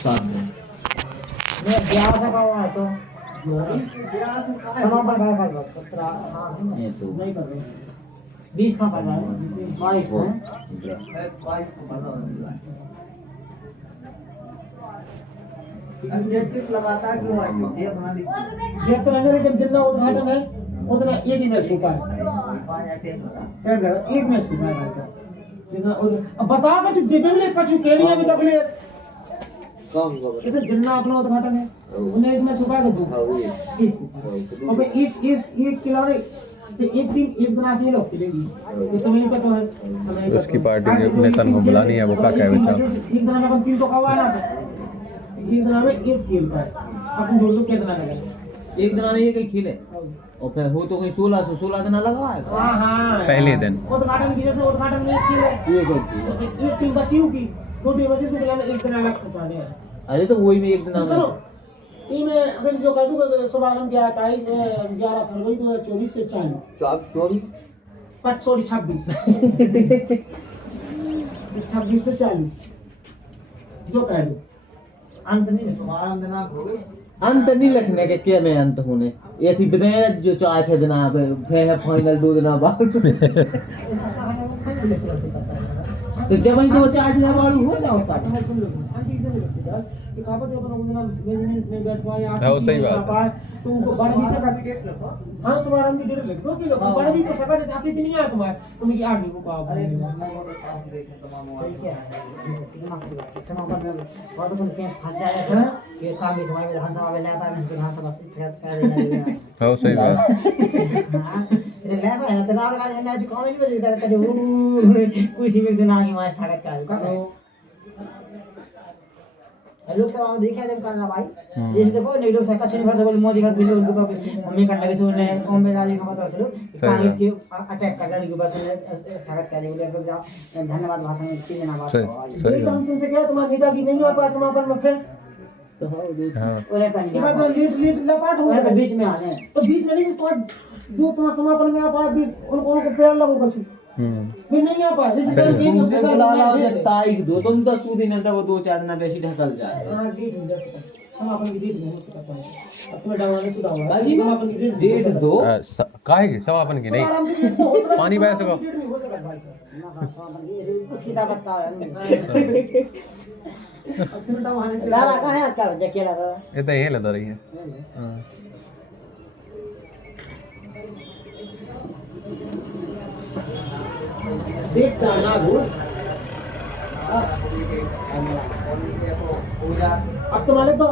साथ में मैं ब्याह से का हुआ है तो समापन का कर लो 17 हां ये तो नहीं कर रहे 20 का कर रहा है 22 है 22 को बना ऑब्जेक्टिव लगाता क्यों है क्योंकि अपना ये तो नहीं लेकिन जितना उद्घाटन है उतना एक ही मैच छुपा है एक मैच छुपा है भाई साहब जितना अब बता का जो जेबे में इसका जो केड़िया में तक ले कम होगा इसे जितना अपना उद्घाटन है उन्हें एक मैच छुपा है दो एक अब एक खिलाड़ी एक टीम एक दिन आके लोग खेलेगी ये तो नहीं पता है उसकी पार्टी ने अपने तन को बुलानी है वो क्या कहे बेचारा एक दिन में अपन टीम तो कवाना है एक दिन में एक खेल का है अपन बोल दो कितना लगेगा एक दिन में ये कहीं खेले और फिर हो तो कहीं 16 दिन लगा है हां हां पहले दिन उद्घाटन की जैसे उद्घाटन में एक खेल है एक टीम बची होगी दो टीम बची उसमें एक दिन अलग से जाने हैं अरे तो वही में एक दिन चलो टीम में अगर जो कह दूंगा शुभारंभ किया था 11 फरवरी 2024 से चालू तो आप 24 सॉरी 26 26 से चालू जो कह दो अंत नहीं शुभारंभ दिनांक हो गए अंत नहीं लिखने के क्या में अंत होने ऐसी बताए जो 4-6 दिन फिर है फाइनल 2 दिन बाद तो जब ही तो 4 दिन बाद हो जाओ पार्टी कहावत अपन उस दिन मैनेजमेंट में बैठ पाए हाँ, सही बात है। तो उनको बढ़ भी सका हां शुभारंभ की डेट लिख दो कि लोग बढ़ भी तो सका साथी भी नहीं आया तुम्हारे तुम की 8 दिन को पाओ अरे मोमो तो काम देखे तमाम सही क्या है दिमाग की बात समापन में बहुत कुछ के फंस जाएगा ये काम भी समय में विधानसभा में लाता है विधानसभा से थ्रेट कर देना हाँ सही बात ये ले भाई तो रात का है जो काम नहीं बजेगा जो कुछ ही में दिन आगे मास ताकत का लोकसभा में देखा जब करना भाई जैसे देखो नहीं लोग सरकार चुनी भर सकल मोदी का बिल उनको मम्मी करने के सोने ओम राजी का पता चलो कांग्रेस के अटैक करने के बाद स्थापित करने के लिए धन्यवाद भाषण में 3 दिन बाद सही हम तुमसे क्या तुम्हारे नेता की नहीं आ पाया समापन में फिर तो हां और रहता नहीं बात लीड लपाट हो गया बीच में आ जाए तो बीच में नहीं जिसको जो तुम्हारा समापन में आ पाया भी उनको पैर लगोगा कुछ भी नहीं आ पाया इस कारण की प्रोफेसर बुलाना हो जाए तारीख दो तुम तो सूदी नहीं था वो 2-4 दिन वैसे ढकल जाए हां डेट हो जाए समापन की डेट नहीं हो सकता अब तुम्हें डालने चुदा हुआ समापन की डेट दो काहे की समापन की नहीं पानी बह सको नहीं हो सकता भाई ना समापन की किताब का है अब तुम्हें डालने से लाला कहां है आज का केला ये तो यही लगा रही है हां डेट ना दो अब तुम्हारे तो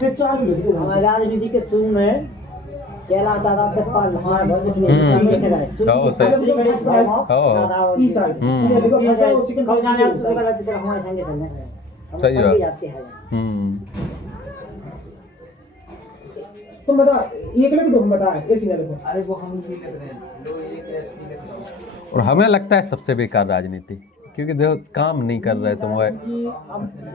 से चालू है हमारे राजनीति के शुरू में केला दादा के पास हमारे घर में से गए आओ सही आओ ई साइड ये लिखो सेकंड कल जाने आप सुबह करते चलो हमारे संगे चलने हैं सही बात जाते हैं तुम बता एक लिख दो हम बता ऐसी ना लिखो अरे वो हम भी लिख रहे हैं लो एक एसपी लिख रहे हैं और हमें लगता है सबसे बेकार राजनीति क्योंकि देखो काम नहीं कर रहे तुम अब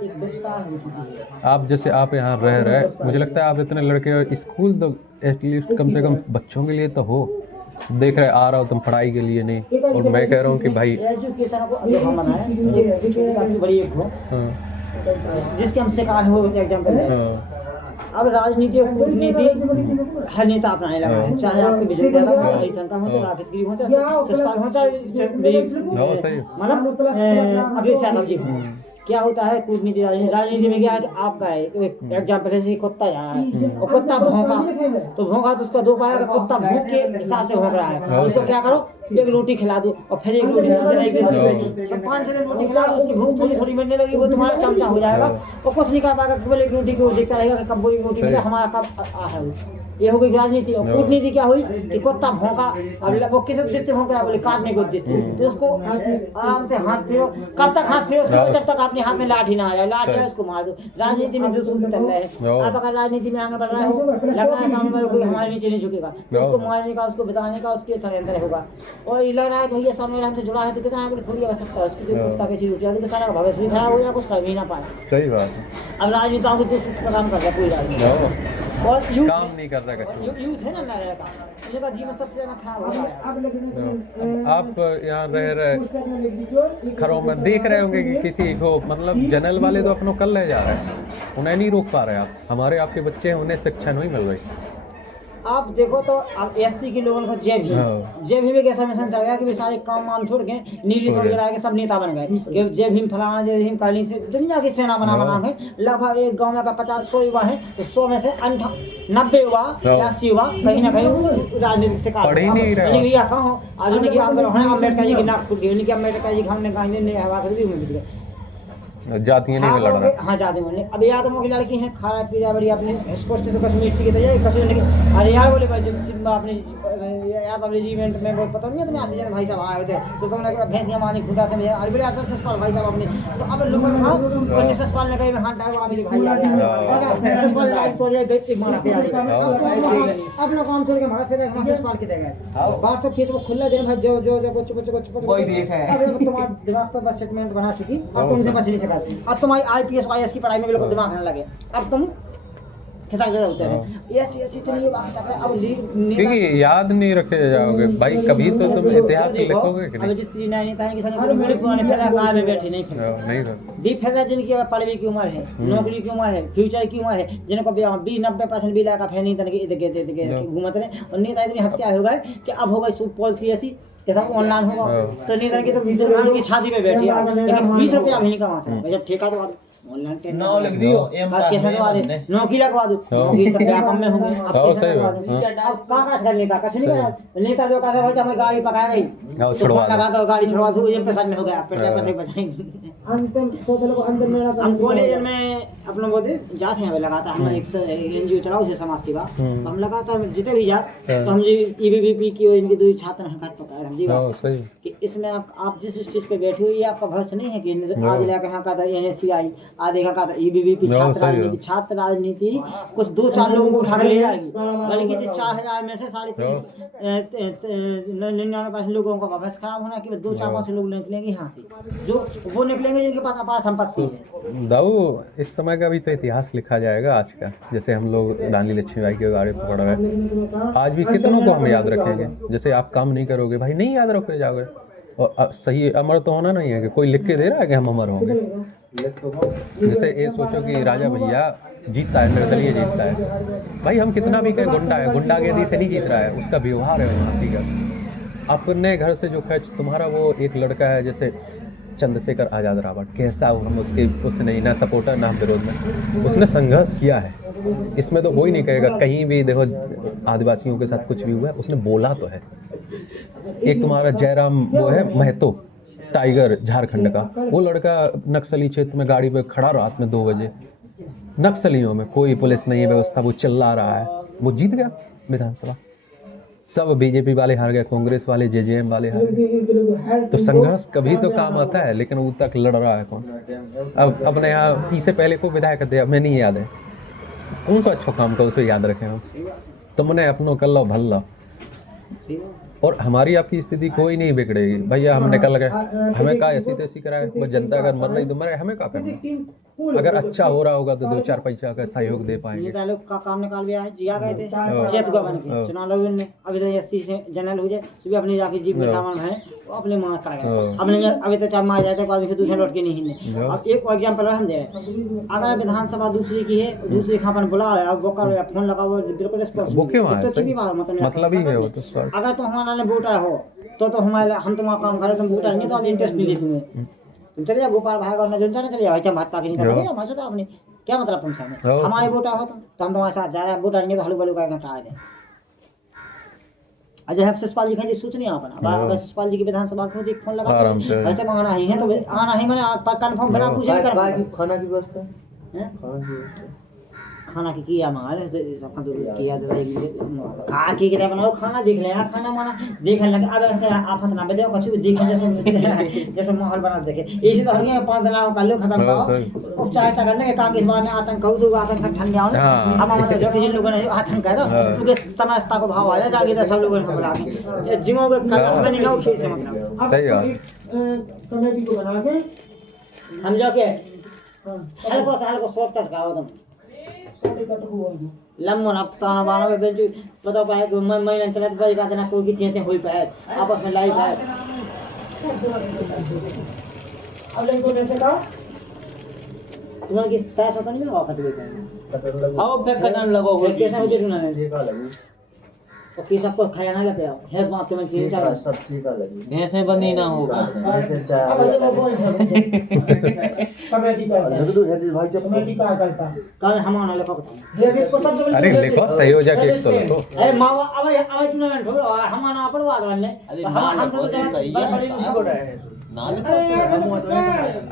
एक व्यवसाय हो चुकी है आप जैसे आप यहाँ रह रहे मुझे लगता है आप इतने लड़के हो स्कूल तो एटलीस्ट कम से कम बच्चों के लिए तो हो देख रहे आ रहा हो तुम पढ़ाई के लिए नहीं और मैं कह रहा हूँ कि भाई एजुकेशन को अभी हम बनाए एक काफी बड़ी एक हो हाँ, जिसके हम शिकार हो एग्जाम पे हाँ, अब राजनीति और कूटनीति हर नेता अपनाने लगा है चाहे आपके विजय दादा हो हरिशंकर हो चाहे राकेश गिरी हो चाहे ससपाल हो चाहे हाँ, सही मतलब अखिलेश यादव जी हो क्या होता है कूटनीति राजनीति में क्या है कि आपका है एग्जाम्पल है कुत्ता यहाँ है और कुत्ता भौंका तो भौंका तो उसका दो पाया का कुत्ता भौंक के हिसाब से भौंक रहा है उसको क्या करो एक रोटी खिला दो और फिर एक रोटी दूसरे 5-6 रोटी खिला दो उसकी भूख थोड़ी थोड़ी मिलने लगी वो तुम्हारा चमचा हो जाएगा और कुछ नहीं कर पाएगा केवल एक रोटी को देखता रहेगा कि कब वो एक रोटी मिले हमारा कब आ है ये हो गई राजनीति और कूटनीति क्या हुई कि कुत्ता भौंका अब वो किस उद्देश्य से भौंक रहा है बोले काटने के उद्देश्य से तो उसको आराम से हाथ फेरो कब तक हाथ फेरो उसको जब तक अपने हाथ में लाठी ना आ जाए लाठी है उसको मार दो राजनीति में जो सूत्र चल रहे हैं आप अगर राजनीति में आगे बढ़ रहे हो लग रहा है सामने वाले कोई हमारे नीचे नहीं झुकेगा तो उसको मारने का उसको बिताने का उसके षड्यंत्र होगा और ये लग रहा है कि भैया सामने हमसे जुड़ा है तो कितना बड़ी थोड़ी आवश्यकता है उसकी जो कुत्ता कैसी रोटी आती तो सारा भविष्य भी खराब हो जाए कुछ कर भी ना पाए सही बात है अब राजनेताओं को तो सूत्र पर काम कर रहा है पूरी राजनीति और यूथ काम नहीं कर रहा कच्चू। यूथ है ना नया का, इनका जीवन सबसे ज्यादा खराब हो रहा है। आप यहाँ रह रहे घरों में देख रहे होंगे कि किसी को मतलब जनरल वाले तो अपनों कल ले जा रहे हैं, उन्हें नहीं रोक पा रहे आप। हमारे आपके बच्चे हैं, उन्हें शिक्षा नहीं मिल रही। आप देखो तो अब एससी के लोगों को जय भीम एक ऐसा मिशन चल गया कि सारे काम वाम छोड़ के नीली तोड़ के ला के सब नेता बन गए कि जय भीम फलाना जय भीम करनी से दुनिया की सेना बना के लगभग एक गांव में का 50-100 युवा है तो 100 में से 90 युवा 80 युवा कहीं ना कहीं राजनीतिक शिकार पढ़ ही नहीं रहे। भैया कहाँ आधुनिक आंदोलन अम्बेडकर जी की नाक फूट गई, उनकी अम्बेडकर जी हमने गांधी ने हवा कर दी जातियां नहीं लड़ रहा। हाँ जाते बोले अब याद की लड़की है खाना पीना बड़ी अपने स्पोर्ट्स से कश्मीर की तैयारी कश्मीर अरे यार बोले भाई जब अपने याद वाले इवेंट में बहुत पता नहीं है तुम्हें आज भाई साहब आए थे तो तुमने भैंसियाँ मानी खुदा से अरे बड़े आता ससपाल भाई साहब अपने तो अब लोगों ने कहा ससपाल ने कही हाथ डाल मेरे भाई आ गया ससपाल लाइव तो एक मारा के अपना काम छोड़ के हमारा फिर हम ससपाल के दे गए बात तो फेसबुक खुला दिन भाई जो जो जो कुछ कोई देख है अब तुम्हारे दिमाग पर बस सेटमेंट बना चुकी अब तुमसे बच नहीं सका। अब तुम्हारी आईपीएस आईएएस की पढ़ाई में बिल्कुल दिमाग नहीं लगे, अब तुम खिसा कर होते हैं ऐसी तो नहीं बात सकते। अब क्योंकि याद नहीं रखे जाओगे भाई, कभी तो तुम इतिहास लिखोगे कि नहीं। अब जितनी नेता है कि सारे मेरे पुराने फेरा कहाँ में बैठे नहीं नहीं सर भी फेरा जिनकी पढ़ाई की उम्र है, नौकरी की उम्र है, फ्यूचर की उम्र है, जिनको 20-90% भी लाका फैनी तक घूमत रहे और नेता इतनी हत्या हो गए कि अब हो गई सूप पॉलिसी ऐसी कि सब ऑनलाइन होगा तो नेता की तो 20 रुपये की छाती पे बैठी है लेकिन 20 रुपया भी नहीं कमा सकते। जब ठेका तो ऑनलाइन नौ लिख दियो एम का कैसे लगवा दे नौकरी लगवा दो नौकरी सब व्यापम में होंगे अब कैसे लगवा दो अब कागज कर नेता कुछ नहीं कर नेता जो कहा भाई हमें गाड़ी पका गई तो लगा दो गाड़ी छुड़वा दो ये पैसा में हो गया पेट्रोल पैसे बचाएंगे अंतिम तो लोग अंतिम में हम कॉलेज में अपना बोलते जाते हैं लगाता हम एक एनजीओ चलाओ से समाज सेवा हम लगातार जितने भी जात तो हम जी ईबीवीपी की इनके दो छात्र हैं घट पता है हम जी बात कि इसमें आप जिस स्टेज पे बैठे हो ये आपका भविष्य नहीं है कि आज लेकर यहाँ का एनएससीआई आधे का ईबीवीपी छात्र राजनीति कुछ 2-4 लोगों को उठा के ले जाएगी बल्कि 4000 में से 99% लोगों का भविष्य खराब होना कि 2-4-5 लोग निकलेंगे यहाँ से जो वो निकलेंगे जिनके पास अपार संपत्ति है। दाऊ इस समय का भी तो इतिहास लिखा जाएगा आज का, जैसे हम लोग रानी लक्ष्मीबाई के बारे में पढ़ रहे हैं, आज भी कितनों को हम याद रखेंगे। जैसे आप काम नहीं करोगे भाई नहीं याद रखे जाओगे और सही अमर तो होना नहीं है कि कोई लिख के दे रहा है कि हम अमर होंगे। जैसे ये सोचो कि राजा भैया जीतता है, निर्दलीय जीतता है, भाई हम कितना भी कहें गुंडा है, गुंडागर्दी से नहीं जीत रहा है, उसका व्यवहार है वहाँ का। अपने घर से जो खर्च तुम्हारा वो एक लड़का है जैसे चंद्रशेखर आज़ाद रावत, कैसा हम उसके नहीं ना सपोर्टर ना विरोध में, उसने संघर्ष किया है। इसमें तो कोई नहीं कहेगा, कहीं भी देखो आदिवासियों के साथ कुछ भी हुआ है उसने बोला तो है। एक तुम्हारा जयराम वो है महतो टाइगर झारखंड का, वो लड़का नक्सली क्षेत्र में गाड़ी पे खड़ा रात में 2 बजे, नक्सलियों में कोई पुलिस नहीं व्यवस्था, वो चिल्ला रहा है, वो जीत गया विधानसभा। सब बीजेपी वाले हार गए, कांग्रेस वाले जेजेएम वाले हार गए। तो संघर्ष कभी तो काम आता है, लेकिन वो तक लड़ रहा है कौन। अब अपने यहाँ इससे पहले को विधायक थे, हमें नहीं याद है कौन सा अच्छा काम का उसे याद रखें हम। तुमने अपनों कर लो भल लो और हमारी आपकी स्थिति कोई नहीं बिगड़ेगी भैया। हम निकल गए, हमें का ऐसी तैसी कराए, वो जनता अगर मर रही तो मरे, हमें क्या करना। अगर अच्छा हो रहा होगा तो 2-4 पैसा का सहयोग दे पाएंगे। लोग का काम निकाल भी आए जिया गए थे चेत गवन के चुनाव लड़ने में, अभी तो एससी से जनरल हो जाए सुबह अपने जाके जीप में सामान है वो अपने मांग कर गए। अपने अभी तो चाहे मार जाए तो बाद में दूसरे लौट के नहीं हिलने। अब एक एग्जांपल हम दे, अगर विधानसभा दूसरी की है दूसरी खापन बुला अब वो करो फोन लगाओ बिल्कुल मतलब ही है वो तो। अगर तुम हमारा वोटर हो तो हमारे हम तुम्हारा काम करें, तुम वोटर नहीं तो अब इंटरेस्ट नहीं ली तुम्हें, तुम चले जाओ गोपाल भाई और नजर चले जाओ भाई भाजपा की नहीं करना मजा आपने क्या मतलब तुमसे हमें हमारे वोटर हो तो हम तुम्हारे साथ जा रहे हैं, वोटर नहीं तो हलू बलू का घटा दें। अजय हम शिषपाल जी कहें सूचनी अपना अगर शिषपाल जी की विधानसभा को एक फोन लगा ऐसे आना ही है तो आना ही मैंने कंफर्म बिना पूछे कर खाना की व्यवस्था है खाना की किया मारे सबका तो किया खा की कितना बनाओ खाना देख ले खाना माना देखने लगे अब ऐसे आफत ना बेदो कुछ भी देखे जैसे माहौल बना देखे इसी तो हम 5 दिन का लो खत्म करो उपचार करने के ताकि इस बार ने आतंक कहू आतंक ठंडा हो हम मतलब जो जिन लोगों ने आतंक है तो उनके समझता को भाव आया जाके तो सब लोगों ने बुला के जिमो के हमें नहीं गाओ खेल से मतलब सही है कमेटी को बना के हम जाके हल्को से हल्को शॉर्टकट गाओ तुम लम्बो ना ताना बाना में बेंच पता पाए कि मैं न चले तो का देना कोई की चीजें हुई पाए आपस में लाई पाए अब लेकिन कैसे का तुम्हारी सास होता नहीं ना वापस लेके आओ फिर कटन लगो हो कैसा हो जे सुना ठीक है लगी और किस सबको खाया ना लेते आओ है बात में चीज चाहिए सब ठीक है लगी भैंसे बनी ना होगा अब जब वो बोल सकते कमेटी का जब तो है भाई जब कमेटी का करता कल हम आना लेको ये इसको सब अरे लिखो संयोजक एक तो लिखो अरे मावा अब टूर्नामेंट हो हम आना अपन वाला ने अरे हम तो सही है ना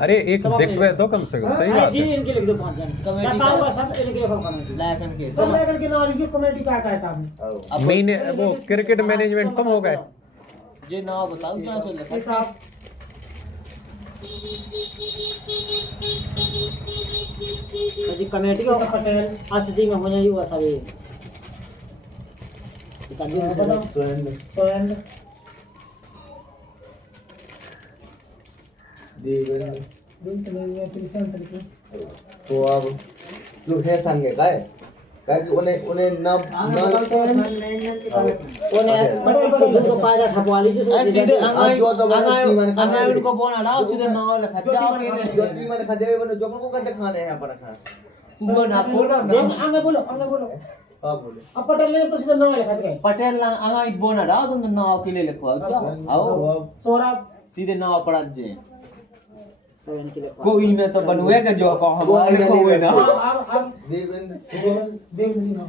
अरे एक दिख तो कम से कम सही बात जी है। इनके लिख दो 5 जन कमेटी का का सब इनके लिखो कमेटी लायकन के सब लेकर के ना रिव्यू कमेटी का कहता है महीने वो क्रिकेट मैनेजमेंट कम हो गए। ये नाम बताओ क्या चल रहा है साहब जी कमेटी को पटेल अतिथि में होने ही हुआ सभी स्वयं देवेंद्र दिन के लिए पिलसन तरीके तो अब जो है संगे काय कि उन्हें न उन्हें तो पाजा छपवाली जो सीधे आज जो तो बना अंगाई उनको बोल हटाओ सीधे नाम लिखा जाओ के जो टीम में खाते बनो जो को कहते खाने हैं अपन खा वो ना बोल आगे बोलो आप बोले अब पटेल ने तो सीधा नाम लिखा दिया पटेल ना अंगाई बोल हटाओ तुम नाम के लिए लिखवाओ जाओ आओ सौरभ सीधे नाम पढ़ा जे सब इनके लिए कोई में तो बनवेगा जो को हम लिखो हुए ना अब देवेंद्र देवनी ना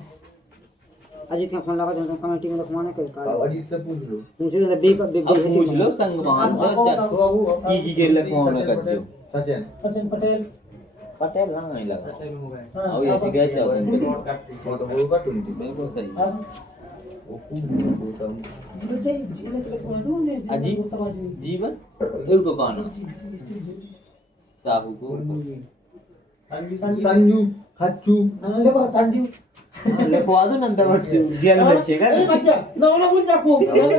अजीत का फोन लगा तो कमेटी में लिखवाने के अब अजीत से पूछ लो पूछो तो बिग अब पूछ लो संगमान जो की के लिखवाना कर दो सचिन सचिन पटेल पटेल ना नहीं लगा हाँ, अब ये गए थे फोटो होगा तुम बिल्कुल सही अब वो खूब मुझे जीने के लिए कौन दूंगे अजीत समझ में जीवन इनको कौन साहू को संजू खच्चू हाँ देखो संजीव लिखवा दो नंतर बच्चे जेल में छेगा ए बच्चा ना ना बुझ रखो अंदर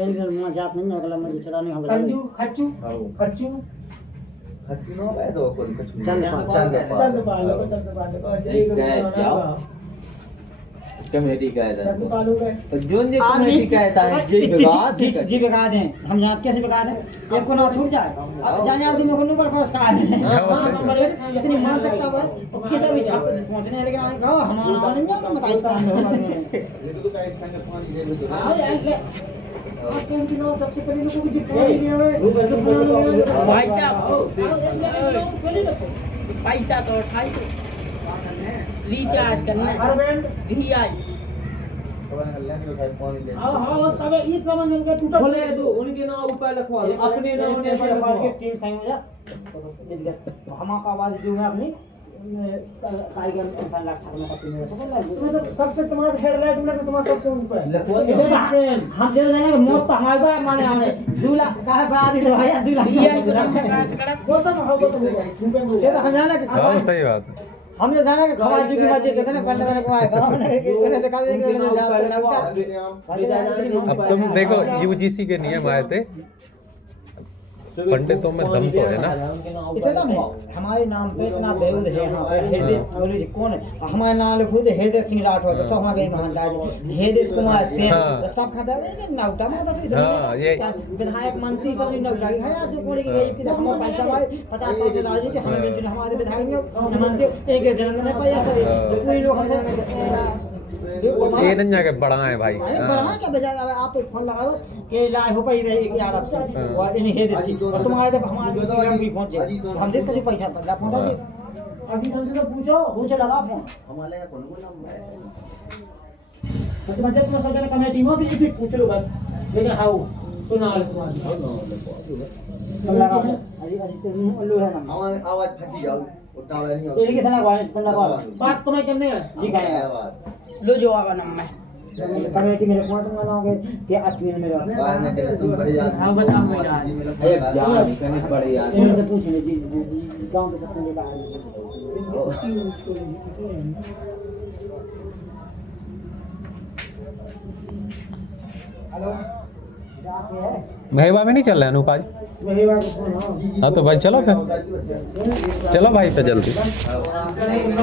इनके मुंह जात नहीं अगला मुझे चला नहीं होगा संजू खच्चू आओ खच्चू खच्चू ना है तो कोई खच्चू चंदपाल। चंदपाल चंदपाल जाओ कमेटी का है चंदपाल तो जोन जो कमेटी का है जे विवाद जी बिगा दें हम याद कैसे बिगा दें एक को ना छूट जाए अब जा यार दिन को ऊपर फंस का है इतनी मान सकता है किधर भी छाप पहुंचने लेकिन आए कहो हम नहीं जानते बताइए काम होगा ये तो काय संग पानी दे दो हां यार ले आज के दिन में सबसे पहले लोगों को जितना दिया है भाई साहब पैसा तो 28 रिचार्ज करना है अरविंद ही आई कवन कल्याण को खाए पानी दे हां हां सब ये काम मिल गया टूटा खोले दो उनके नाम ऊपर लिखवा दो अपने नाम अपने ऊपर लिखवा के टीम संग हो हम का आवाज जो है अपनी कारीगर इंसान लाख छात्र में कभी नहीं सकता मतलब सबसे तुम्हारा हेडलाइट में तुम्हारा सबसे ऊपर है लिखवा दो हम जो जाने कि मौत तो हमारे को माने हमने 2 लाख कहा बड़ा दी तो भैया 2 लाख वो तो होगा तो ये तो हम जाने कि हाँ सही बात है। हम जो जाने कि खवाजी की मस्जिद जो थे ना पहले मैंने को आया था मैंने देखा कि मैंने जान ना उठा अब तुम देखो यूजीसी के नियम आए थे पंडितों में दम तो है ना। इतना हमारे नाम पे इतना बेउद है यहाँ पे हृदय बोले कौन है हमारे नाम लिखो तो हृदय सिंह राठौर तो सब हमारे महान राज हृदय कुमार सेन हाँ। तो सब खाता है नाउटा माता तो हाँ, ये- विधायक मंत्री सब ने नाउटा है यार जो कोड़ी गई कि हम पंचायत 50 साल से राजनीति हमें मिलजुल हमारे विधायक ने मंत्री एक जन्म में पाया सब पूरी लोग हमसे ये नहीं जाके बढ़ाए भाई। अरे हाँ। बढ़ा क्या बजाय अब आप फोन लगा दो कि लाइव हो पाई रही याद आपसे और इन हृदय की और तुम्हारे तो हमारे प्रोग्राम भी पहुंचे हम देते जी पैसा पड़ पहुंचा जी अभी तुमसे तो पूछो लगा फोन हमारे कौन को नाम है मतलब बजट में सब कमेटी में भी पूछ लो बस लेकिन हाउ तो ना तुम्हारी लगा अजी अजी तो उल्लू है ना आवाज फटी जाओ उतना वाला नहीं तेरी के सना वाइस पंडा वाला बात तुम्हें करने है जी कहेगा आवाज लो जो आवा नम में कमेटी में रिपोर्ट मंगाओगे कि अतमीन में जाओगे बाहर ना करे तुम बड़े आदमी हाँ, बता मैं यार। एक जान कने पड़े यार इन्होंने से पूछ ली जी गांव के सबने कहा हेलो जाके है महबा में नहीं चल रहा है अनुपाज। वही बात सुनो हाँ तो भाई चलो फिर चलो भाई तो जल्दी।